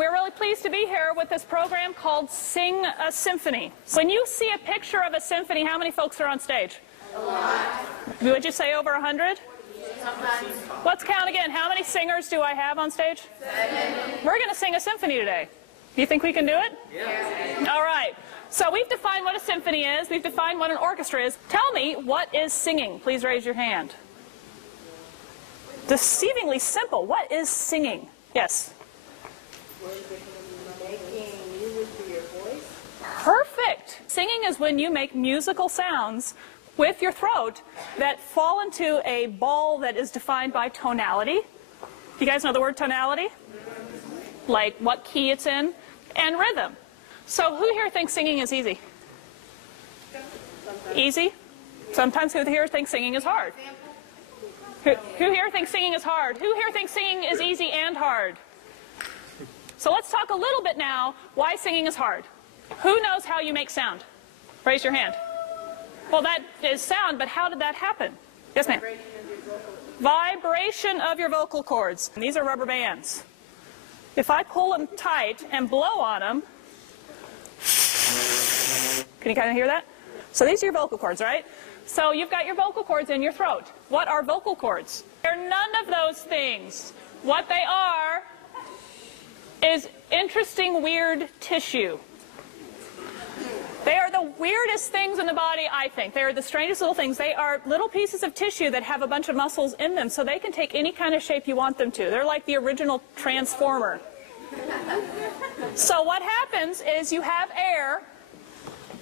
We're really pleased to be here with this program called Sing a Symphony. When you see a picture of a symphony, how many folks are on stage? A lot. Would you say over 100? Sometimes. Let's count again. How many singers do I have on stage? 7. We're going to sing a symphony today. Do you think we can do it? Yes. All right. So we've defined what a symphony is. We've defined what an orchestra is. Tell me, what is singing? Please raise your hand. Deceivingly simple. What is singing? Yes? Making music through your voice? Perfect. Singing is when you make musical sounds with your throat that fall into a ball that is defined by tonality. You guys know the word tonality? Like what key it's in, and rhythm. So who here thinks singing is easy? Easy? Sometimes who here thinks singing is hard? Who here thinks singing is hard? Who here thinks singing is easy and hard? So let's talk a little bit now why singing is hard. Who knows how you make sound? Raise your hand. Well, that is sound, but how did that happen? Yes, ma'am? Vibration of your vocal cords. These are rubber bands. If I pull them tight and blow on them, can you kind of hear that? So these are your vocal cords, right? So you've got your vocal cords in your throat. What are vocal cords? They're none of those things. What they are is interesting, weird tissue. They are the weirdest things in the body, I think. They are the strangest little things. They are little pieces of tissue that have a bunch of muscles in them, so they can take any kind of shape you want them to. They're like the original transformer. So what happens is you have air,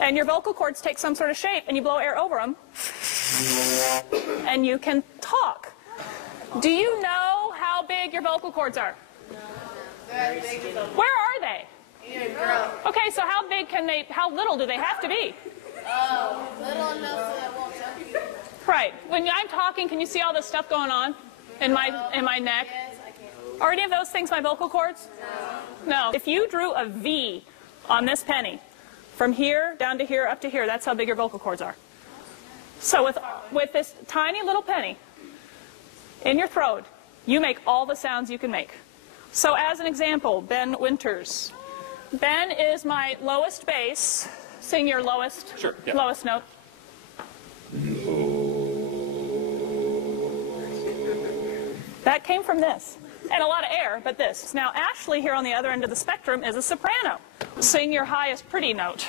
and your vocal cords take some sort of shape, and you blow air over them, and you can talk. Do you know how big your vocal cords are? Very big. Where are they? Girl. Okay, so how big can they, how little do they have to be? Little enough so that won't choke you. Right. When I'm talking, can you see all this stuff going on in my neck? Yes, I can. Are any of those things my vocal cords? No. If you drew a V on this penny, from here down to here up to here, that's how big your vocal cords are. So with this tiny little penny in your throat, you make all the sounds you can make. So as an example, Ben Winters. Ben is my lowest bass. Sing your lowest, Sure, yeah. lowest note. That came from this. And a lot of air, but this. Now Ashley here on the other end of the spectrum is a soprano. Sing your highest pretty note.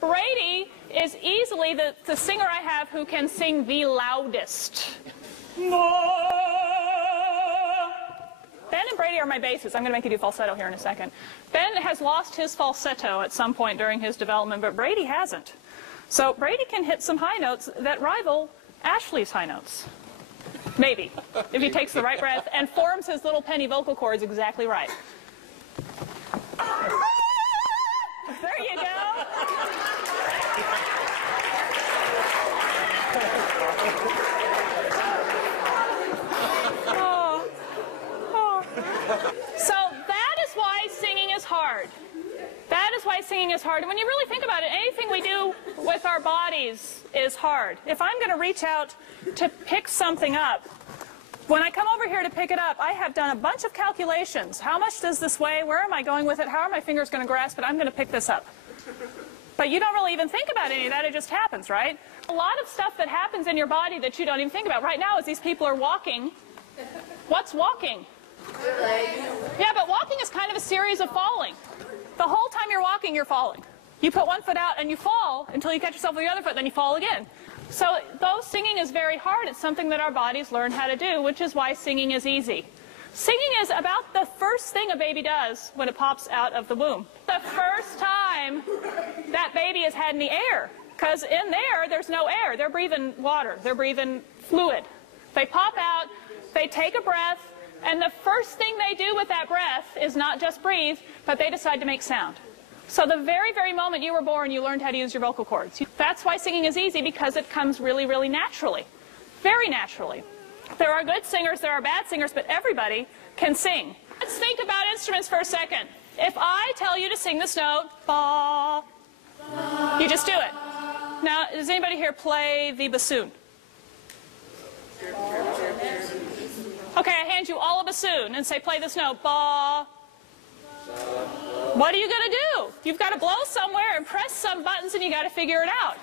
Brady is easily the singer I have who can sing the loudest. Ben and Brady are my basses. I'm going to make you do falsetto here in a second. Ben has lost his falsetto at some point during his development, but Brady hasn't. So Brady can hit some high notes that rival Ashley's high notes. Maybe, if he takes the right breath and forms his little penny vocal cords exactly right. There you go. So that is why singing is hard. That is why singing is hard. And when you really think about it, anything we do with our bodies is hard. If I'm going to reach out to pick something up, when I come over here to pick it up, I have done a bunch of calculations. How much does this weigh? Where am I going with it? How are my fingers going to grasp it? I'm going to pick this up. But you don't really even think about any of that. It just happens, right? A lot of stuff that happens in your body that you don't even think about. Right now, as these people are walking, what's walking? Yeah, but walking is kind of a series of falling. The whole time you're walking, you're falling. You put one foot out and you fall until you catch yourself with the other foot, then you fall again. So though singing is very hard, it's something that our bodies learn how to do, which is why singing is easy. Singing is about the first thing a baby does when it pops out of the womb. The first time that baby has had any air. Because in there, there's no air. They're breathing water. They're breathing fluid. They pop out, they take a breath, and the first thing they do with that breath is not just breathe, but they decide to make sound. So the very, very moment you were born, you learned how to use your vocal cords. That's why singing is easy, because it comes really, really naturally. Very naturally. There are good singers, there are bad singers, but everybody can sing. Let's think about instruments for a second. If I tell you to sing this note, ba, you just do it. Now, does anybody here play the bassoon? Okay, I hand you all a bassoon and say, play this note. Ba. What are you going to do? You've got to blow somewhere and press some buttons, and you got to figure it out.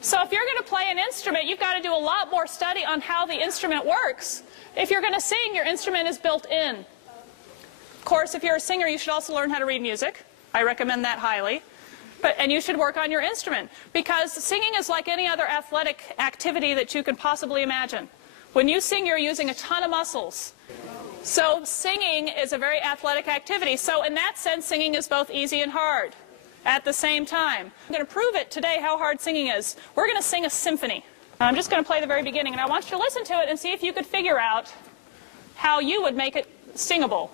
So if you're going to play an instrument, you've got to do a lot more study on how the instrument works. If you're going to sing, your instrument is built in. Of course, if you're a singer, you should also learn how to read music. I recommend that highly. And you should work on your instrument, because singing is like any other athletic activity that you can possibly imagine. When you sing, you're using a ton of muscles. So singing is a very athletic activity. So in that sense, singing is both easy and hard at the same time. I'm going to prove it today how hard singing is. We're going to sing a symphony. I'm just going to play the very beginning, and I want you to listen to it and see if you could figure out how you would make it singable.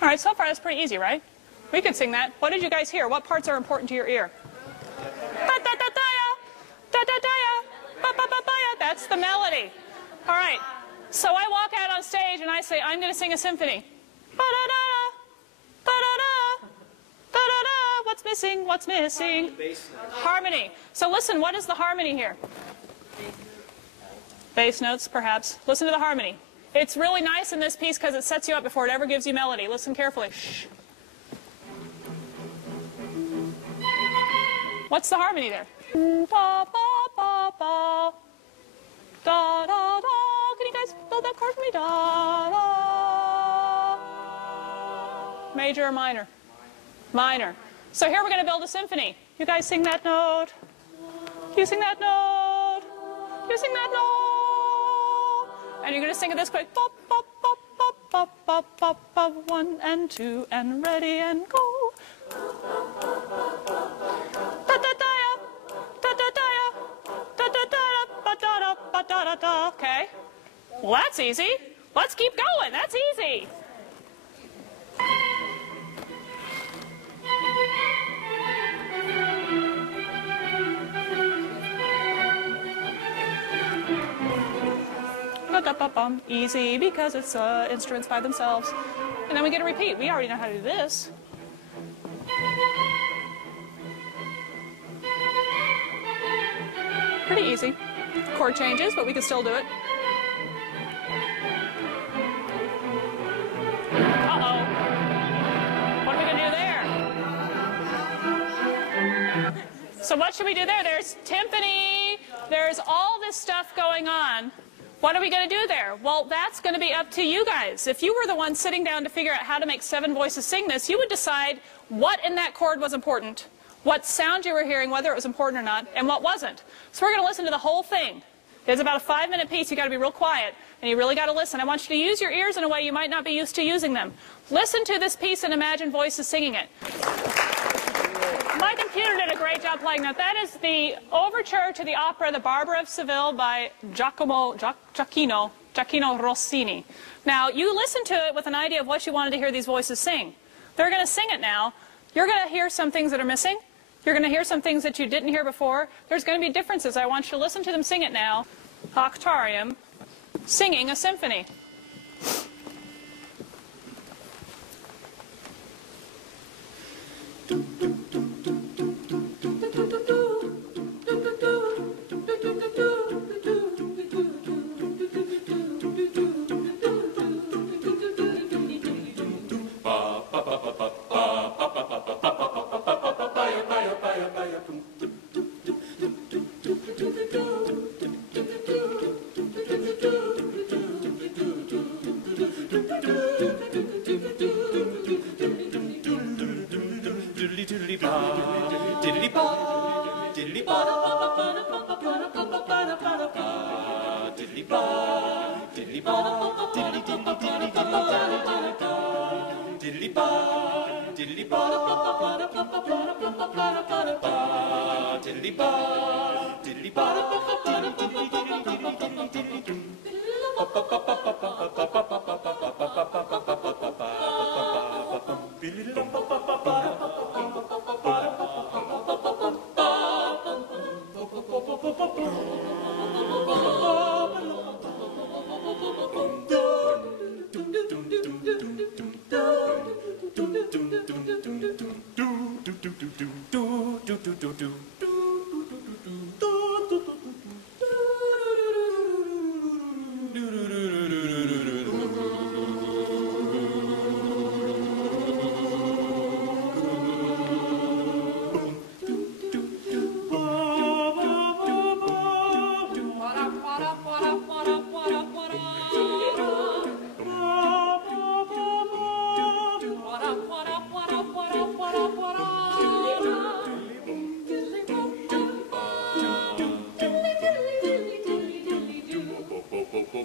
All right, so far that's pretty easy, right? We could sing that. What did you guys hear? What parts are important to your ear? That's the melody. All right, so I walk out on stage and I say, I'm going to sing a symphony. What's missing? What's missing? Harmony. So listen, what is the harmony here? Bass notes, perhaps. Listen to the harmony. It's really nice in this piece because it sets you up before it ever gives you melody. Listen carefully. Shh. What's the harmony there? Ba, ba, ba, ba. Da, da, da. Can you guys build that chord for me? Da, da. Major or minor? Minor. So here we're going to build a symphony. You guys sing that note. Do you sing that note? Do you sing that note? And you're going to sing it this quick. Bop, bop, bop, bop, bop, bop, bop, bop. 1 and 2 and ready and go. Da da da da da da da da da ba da da ba da da da. Okay. Well, that's easy. Let's keep going. That's easy. Easy because it's instruments by themselves. And then we get to repeat. We already know how to do this. Pretty easy. Chord changes, but we can still do it. Uh-oh. What are we going to do there? So what should we do there? There's timpani. There's all this stuff going on. What are we going to do there? Well, that's going to be up to you guys. If you were the one sitting down to figure out how to make 7 voices sing this, you would decide what in that chord was important, what sound you were hearing, whether it was important or not, and what wasn't. So we're going to listen to the whole thing. It's about a 5-minute piece. You've got to be real quiet, and you really got to listen. I want you to use your ears in a way you might not be used to using them. Listen to this piece and imagine voices singing it. My computer did a great job playing that. That is the overture to the opera The Barber of Seville by Giacomo Rossini. Now, you listen to it with an idea of what you wanted to hear these voices sing. They're going to sing it now. You're going to hear some things that are missing. You're going to hear some things that you didn't hear before. There's going to be differences. I want you to listen to them sing it now. Octarium, singing a symphony.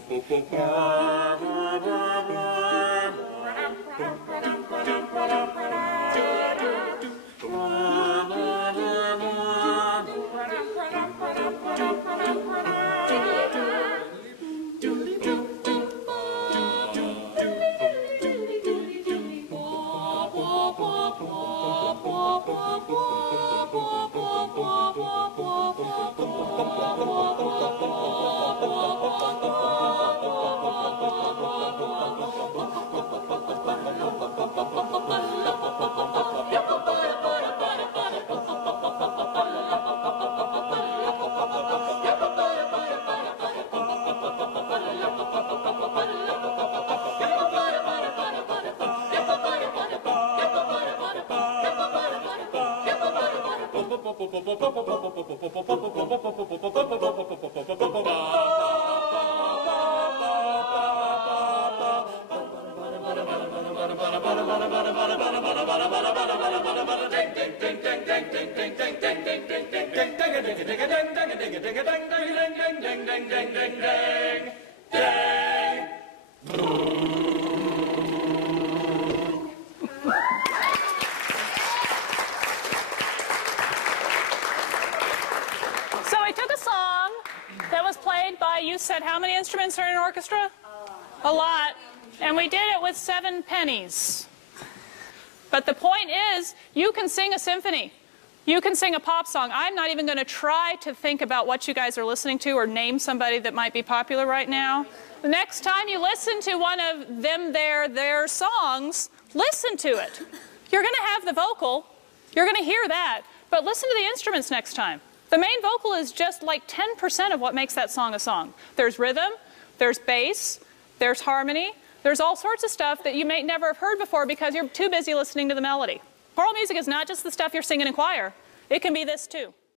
So I took a song that was played by, you said how many instruments are in an orchestra? A lot. And we did it with 7 pennies. But the point is, you can sing a symphony. You can sing a pop song. I'm not even going to try to think about what you guys are listening to or name somebody that might be popular right now. The next time you listen to one of their songs, listen to it. You're going to have the vocal. You're going to hear that. But listen to the instruments next time. The main vocal is just like 10% of what makes that song a song. There's rhythm, there's bass, there's harmony, there's all sorts of stuff that you may never have heard before because you're too busy listening to the melody. Choral music is not just the stuff you're singing in choir. It can be this too.